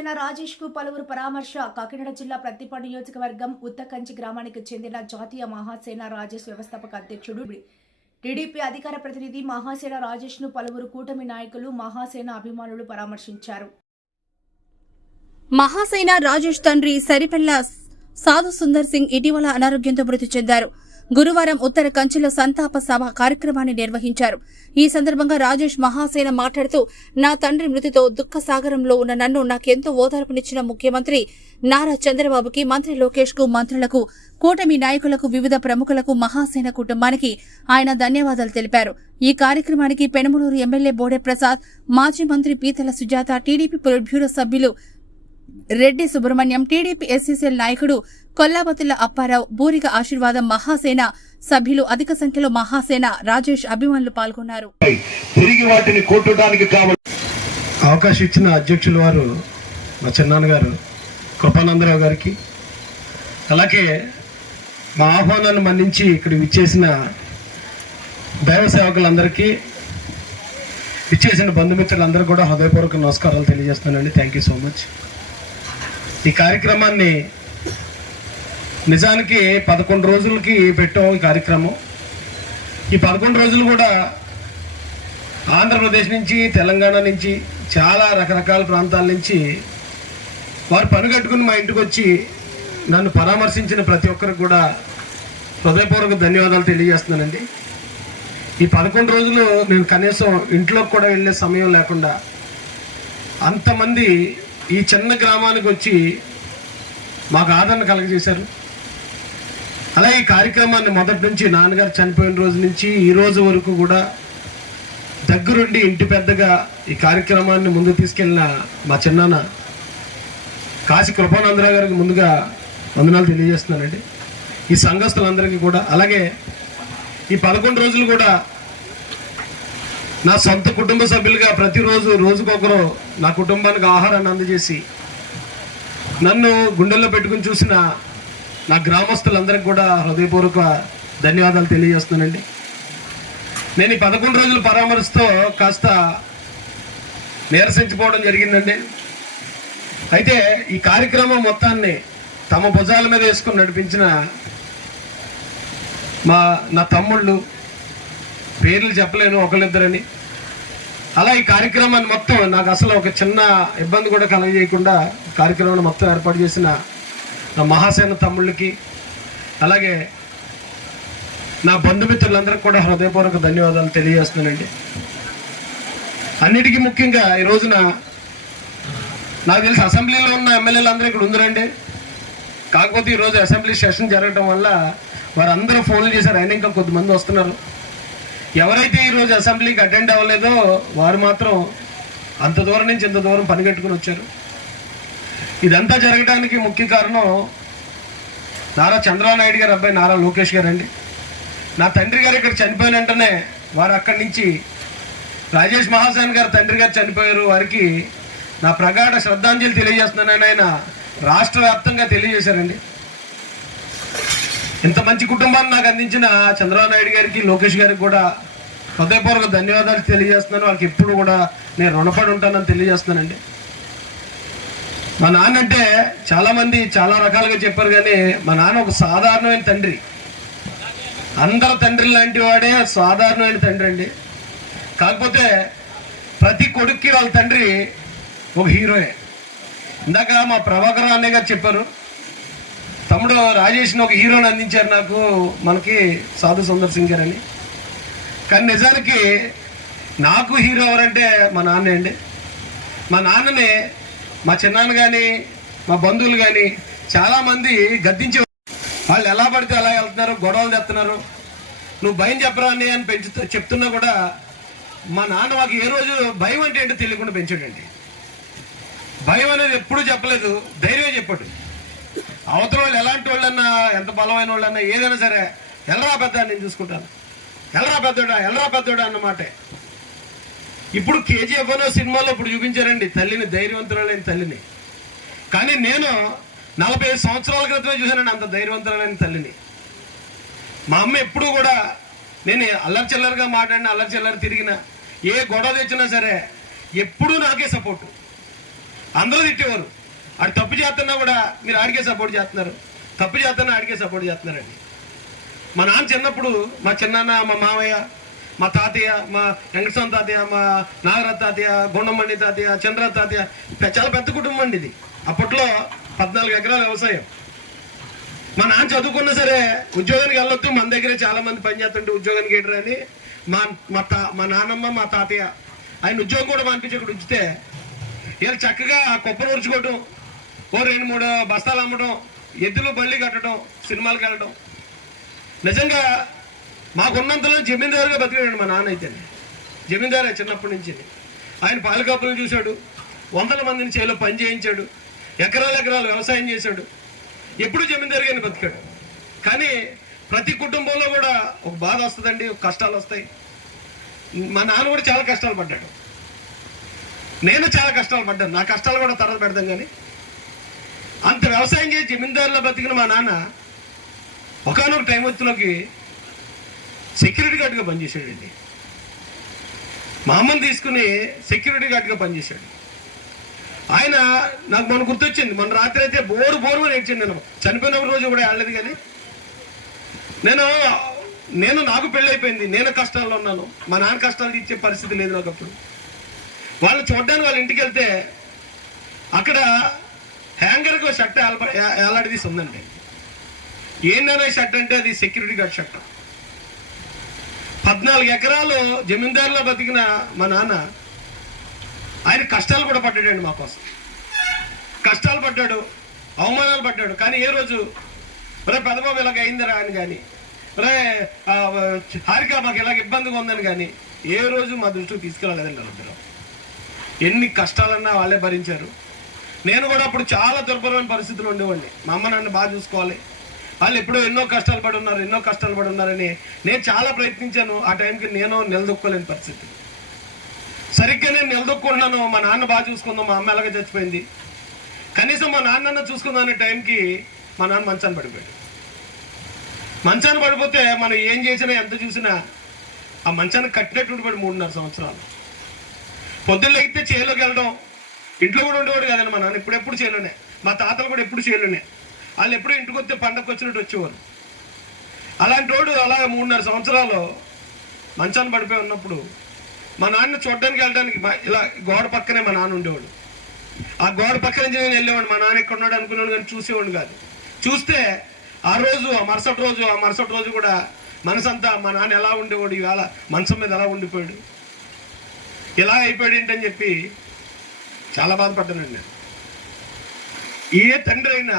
జనసేన రాజేష్కు పలువురు పరామర్శ. కాకినాడ జిల్లా ప్రతిపాడు నియోజకవర్గం ఉత్తకంచి గ్రామానికి చెందిన జాతీయ మహాసేన రాజేష్ వ్యవస్థాపక అధ్యక్షుడు. టీడీపీ అధికార ప్రతినిధి మహాసేన రాజేష్ను పలువురు కూటమి నాయకులు మహాసేన అభిమానులు పరామర్శించారు. మహాసేన రాజేష్ తండ్రి సరిపెల్ల సాధు సుందర్ సింగ్ ఇటీవల అనారోగ్యంతో మృతి చెందారు. గురువారం ఉత్తర కంచిలో సంతాప సభ కార్యక్రమాన్ని నిర్వహించారు. ఈ సందర్భంగా రాజేష్ మహాసేన మాట్లాడుతూ నా తండ్రి మృతితో దుఃఖ సాగరంలో ఉన్న నన్ను నాకెంతో ఓదార్పునిచ్చిన ముఖ్యమంత్రి నారా చంద్రబాబుకి మంత్రి లోకేష్కు మంత్రులకు కూటమి నాయకులకు వివిధ ప్రముఖులకు మహాసేన కుటుంబానికి ఆయన ధన్యవాదాలు తెలిపారు. ఈ కార్యక్రమానికి పెనమలూరు ఎమ్మెల్యే బోడే ప్రసాద్ మాజీ మంత్రి పీతల సుజాత టీడీపీ పొలిట్ బ్యూరో సభ్యులు రెడ్డి సుబ్రహ్మణ్యం టీడీపీ ఎస్సీసీఎల్ నాయకుడు కొల్లాపతుల అప్పారావు బూరిగ ఆశీర్వాదం మహాసేన సభ్యులు అధిక సంఖ్యలో మహాసేన రాజేష్ అభిమానులు పాల్గొన్నారు. తిరిగి వాటిని కొట్టడానికి అవకాశం ఇచ్చిన అధ్యక్షుల వారు మా చిన్నాన్న గారు కృపానందరావు గారికి అలాగే మా ఆహ్వానాన్ని మన్నించి ఇక్కడ విచ్చేసిన దైవ సేవకులందరికీ ఇచ్చేసిన బంధుమిత్రులందరూ కూడా హృదయపూర్వక నమస్కారాలు తెలియజేస్తానండి థ్యాంక్ యూ సో మచ్ ఈ కార్యక్రమాన్ని నిజానికి పదకొండు రోజులకి పెట్టాం ఈ కార్యక్రమం. ఈ పదకొండు రోజులు కూడా ఆంధ్రప్రదేశ్ నుంచి తెలంగాణ నుంచి చాలా రకరకాల ప్రాంతాల నుంచి వారు పని కట్టుకుని మా ఇంటికి వచ్చి నన్ను పరామర్శించిన ప్రతి ఒక్కరికి కూడా హృదయపూర్వక ధన్యవాదాలు తెలియజేస్తున్నానండి. ఈ పదకొండు రోజులు నేను కనీసం ఇంట్లోకి కూడా వెళ్ళే సమయం లేకుండా అంతమంది ఈ చిన్న గ్రామానికి వచ్చి మాకు ఆదరణ కలగజేశారు. అలా ఈ కార్యక్రమాన్ని మొదటి నుంచి నాన్నగారు చనిపోయిన రోజు నుంచి ఈ రోజు వరకు కూడా దగ్గరుండి ఇంటి పెద్దగా ఈ కార్యక్రమాన్ని ముందుకు తీసుకెళ్ళిన మా చిన్నాన్న కాశీ కృపానందరావు గారికి ముందుగా వందనాలు తెలియజేస్తున్నానండి. ఈ సంఘస్థులందరికీ కూడా అలాగే ఈ పదకొండు రోజులు కూడా నా సొంత కుటుంబ సభ్యులుగా ప్రతిరోజు రోజుకొకరు నా కుటుంబానికి ఆహారాన్ని అందజేసి నన్ను గుండెల్లో పెట్టుకుని చూసిన నా గ్రామస్తులందరికీ కూడా హృదయపూర్వక ధన్యవాదాలు తెలియజేస్తున్నానండి. నేను ఈ పదకొండు రోజుల పరామర్శతో కాస్త నిరసించుకోవడం జరిగిందండి. అయితే ఈ కార్యక్రమం మొత్తాన్ని తమ భుజాల మీద వేసుకుని నడిపించిన మా నా తమ్ముళ్ళు పేర్లు చెప్పలేను ఒకళ్ళిద్దరని. అలా ఈ కార్యక్రమాన్ని మొత్తం నాకు అసలు ఒక చిన్న ఇబ్బంది కూడా కలగజేయకుండా కార్యక్రమాన్ని మొత్తం ఏర్పాటు చేసిన మహాసేన తమ్ముళ్ళకి అలాగే నా బంధుమిత్రులందరికీ కూడా హృదయపూర్వక ధన్యవాదాలు తెలియజేస్తున్నానండి. అన్నిటికీ ముఖ్యంగా ఈ రోజున నాకు తెలిసి అసెంబ్లీలో ఉన్న ఎమ్మెల్యేలు అందరూ ఇక్కడ ఉందరండి. కాకపోతే ఈరోజు అసెంబ్లీ సెషన్ జరగడం వల్ల వారందరూ ఫోన్లు చేశారు అయినా ఇంకా కొద్దిమంది వస్తున్నారు. ఎవరైతే ఈరోజు అసెంబ్లీకి అటెండ్ అవ్వలేదో వారు మాత్రం అంత దూరం నుంచి ఇంత దూరం పనిగట్టుకుని వచ్చారు. ఇదంతా జరగడానికి ముఖ్య కారణం నారా చంద్రబాబు గారి అబ్బాయి నారా లోకేష్ గారు అండి నా తండ్రి గారు ఇక్కడ చనిపోయిన వెంటనే వారు అక్కడి నుంచి రాజేష్ మహాసేన్ గారు తండ్రి గారు చనిపోయారు. వారికి నా ప్రగాఢ శ్రద్ధాంజలి తెలియజేస్తున్నానని ఆయన రాష్ట్ర వ్యాప్తంగా తెలియజేశారండి. ఇంత మంచి కుటుంబాన్ని నాకు అందించిన చంద్రబాబు నాయుడు గారికి లోకేష్ గారికి కూడా హృదయపూర్వక ధన్యవాదాలు తెలియజేస్తున్నాను. వాళ్ళకి ఎప్పుడు కూడా నేను రుణపడి ఉంటానని తెలియజేస్తున్నానండి. మా నాన్న అంటే చాలా మంది చాలా రకాలుగా చెప్పారు కానీ మా నాన్న ఒక సాధారణమైన తండ్రి. అందరు తండ్రి లాంటి వాడే సాధారణమైన తండ్రి అండి. కాకపోతే ప్రతి కొడుక్కి వాళ్ళ తండ్రి ఒక హీరోయే. ఇందాక మా ప్రభాకర్ అన్నయ్య గారు చెప్పారు తమ్ముడు రాజేష్ని ఒక హీరోని అందించారు నాకు మనకి సాధు సుందర్ సింగ్ గారు అని కానీ నిజానికి నాకు హీరో ఎవరంటే మా నాన్నే అండి. మా నాన్నని మా చిన్నాన్న కానీ మా బంధువులు కానీ చాలామంది గద్దించే వాళ్ళు ఎలా పడితే అలా వెళ్తున్నారు గొడవలు తెస్తున్నారు. నువ్వు భయం చెప్పరా అని అని పెంచుతూ చెప్తున్నా కూడా మా నాన్న మాకు ఏ రోజు భయం అంటే ఏంటో తెలియకుండా పెంచాడండి. భయం అనేది ఎప్పుడూ చెప్పలేదు ధైర్యం చెప్పాడు. అవతల వాళ్ళు ఎలాంటి వాళ్ళన్నా ఎంత బలమైన వాళ్ళన్నా ఏదైనా సరే ఎల్లరా పెద్ద నేను చూసుకుంటాను. ఎల్లరా పెద్దోడా ఎల్లరా పెద్దోడా అన్నమాట ఇప్పుడు కేజీఎఫ్ అనే సినిమాలో ఇప్పుడు చూపించారండి. తల్లిని ధైర్యవంతురాలైన తల్లిని. కానీ నేను నలభై ఐదు సంవత్సరాల క్రితమే చూశానండి అంత ధైర్యవంతురాలైన తల్లిని. మా అమ్మ ఎప్పుడూ కూడా నేను అల్లరి చిల్లరగా మాట్లాడిన అల్లరి చిల్లర తిరిగిన ఏ గొడవ తెచ్చినా సరే ఎప్పుడూ నాకే సపోర్టు. అందరూ తిట్టేవారు. ఆడు తప్పు చేస్తున్నా కూడా మీరు ఆడికే సపోర్ట్ చేస్తున్నారు. తప్పు చేస్తున్నా ఆడికే సపోర్ట్ చేస్తున్నారండి. మా నాన్న చిన్నప్పుడు మా చిన్నాన్న మా మామయ్య మా తాతయ్య మా వెంకటస్వామి తాతయ్య మా నాగరాజ్ తాతయ్య గుండమణి తాతయ్య చంద్ర తాతయ్య చాలా పెద్ద కుటుంబం అండి ఇది. అప్పట్లో పద్నాలుగు ఎకరాల వ్యవసాయం. మా నాన్న చదువుకున్నా సరే ఉద్యోగానికి వెళ్ళొద్దు మన దగ్గరే చాలా మంది పనిచేస్తుంటే ఉద్యోగానికి ఏంటరా అని మా మా తా మా నాన్నమ్మ మా తాతయ్య ఆయన ఉద్యోగం కూడా మానిపించి ఇక్కడ ఉంచితే వీళ్ళు చక్కగా ఆ కుప్పను ఉరుచుకోవటం ఓ రెండు మూడు బస్తాలు అమ్మడం ఎద్దులు బళ్ళి కట్టడం సినిమాలకు వెళ్ళడం నిజంగా మాకున్నంతలో జమీందారుగా బతికాడు మా నాన్న అయితే. జమీందారే చిన్నప్పటి నుంచి. ఆయన పాలకాపులను చూశాడు. వందల మందిని చేలో పని చేయించాడు. ఎకరాల ఎకరాలు వ్యవసాయం చేశాడు. ఎప్పుడు జమీందారుగానే బతికాడు. కానీ ప్రతి కుటుంబంలో కూడా ఒక బాధ వస్తుందండి ఒక కష్టాలు వస్తాయి. మా నాన్న కూడా చాలా కష్టాలు పడ్డాడు. నేను చాలా కష్టాలు పడ్డాను. నా కష్టాలు కూడా తర్వాత పెడతాం కానీ అంత వ్యవసాయం చేసి జమీందారులో బతికిన మా నాన్న ఒకనొక టైం వచ్చేలోకి సెక్యూరిటీ గార్డ్గా పనిచేశాడండి. మా అమ్మని తీసుకుని సెక్యూరిటీ గార్డ్గా పనిచేశాడు. ఆయన నాకు మన గుర్తొచ్చింది. మొన్న రాత్రి అయితే బోరు బోరు అని ఏడ్చాను నేను. చనిపోయిన రోజు కూడా వెళ్ళలేదు కానీ. నేను నేను నాకు పెళ్ళైపోయింది నేను కష్టాల్లో ఉన్నాను. మా నాన్న కష్టాలు ఇచ్చే పరిస్థితి లేదు నాకు అప్పుడు. వాళ్ళు చూడ్డానికి వాళ్ళ ఇంటికి వెళ్తే అక్కడ హ్యాంగర్కి షర్ట్ ఏలాడిదీసి ఉందండి ఏంటనే షర్ట్ అంటే అది సెక్యూరిటీ గార్డ్ షర్ట్. పద్నాలుగు ఎకరాలు జమీందారులో బతికిన మా నాన్న ఆయన కష్టాలు కూడా పడ్డాడండి మా కోసం. కష్టాలు పడ్డాడు అవమానాలు పడ్డాడు. కానీ ఏ రోజు రే పెదబాబు ఇలాగ అయిందిరా అని కానీ రే హారిక మాకు ఇలాగ ఇబ్బందిగా ఉందని కానీ ఏ రోజు మా దృష్టికి తీసుకెళ్ళలేదండి వాళ్ళిద్దరు. ఎన్ని కష్టాలన్నా వాళ్ళే భరించారు. నేను కూడా అప్పుడు చాలా దుర్భరమైన పరిస్థితులు ఉండేవాడిని. మా అమ్మ నన్ను బాగా చూసుకోవాలి. వాళ్ళు ఎప్పుడో ఎన్నో కష్టాలు పడి ఉన్నారు ఎన్నో కష్టాలు పడి ఉన్నారని నేను చాలా ప్రయత్నించాను. ఆ టైంకి నేను నిలదొక్కోలేని పరిస్థితి. సరిగ్గా నేను నిలదొక్కుంటున్నాను మా నాన్న బాగా చూసుకుందాం మా అమ్మ ఎలాగ చచ్చిపోయింది. కనీసం మా నాన్న చూసుకుందాం అనే టైంకి మా నాన్న మంచాన్ని పడిపోయాడు. మంచాన్ని పడిపోతే మనం ఏం చేసినా ఎంత చూసినా ఆ మంచాన్ని కట్టినట్టు పడి మూడున్నర సంవత్సరాలు. పొద్దున్న లెగితే చేలోకి వెళ్ళడం. ఇంట్లో కూడా ఉండేవాడు కదండి మా నాన్న ఇప్పుడెప్పుడు చేలోనే. మా తాతలు కూడా ఎప్పుడు చేలోనే. వాళ్ళు ఎప్పుడూ ఇంటికి వస్తే పండగకు వచ్చినట్టు వచ్చేవారు. అలాంటి వాడు అలా మూడున్నర సంవత్సరాలు మంచాన్ని పడిపోయి ఉన్నప్పుడు మా నాన్న చూడడానికి వెళ్ళడానికి ఇలా గోడ పక్కనే మా నాన్న ఉండేవాడు. ఆ గోడ పక్క నుంచి నేను వెళ్ళేవాడు మా నాన్న ఎక్కడ ఉన్నాడు అనుకున్నాడు కానీ చూసేవాడు కాదు. చూస్తే ఆ రోజు ఆ మరుసటి రోజు ఆ మరుసటి రోజు కూడా మనసంతా మా నాన్న ఎలా ఉండేవాడు ఇవాళ మంచం మీద ఎలా ఉండిపోయాడు. ఇలా అయిపోయాడు ఏంటని చెప్పి చాలా బాధపడ్డానండి నేను. ఏ తండ్రి అయినా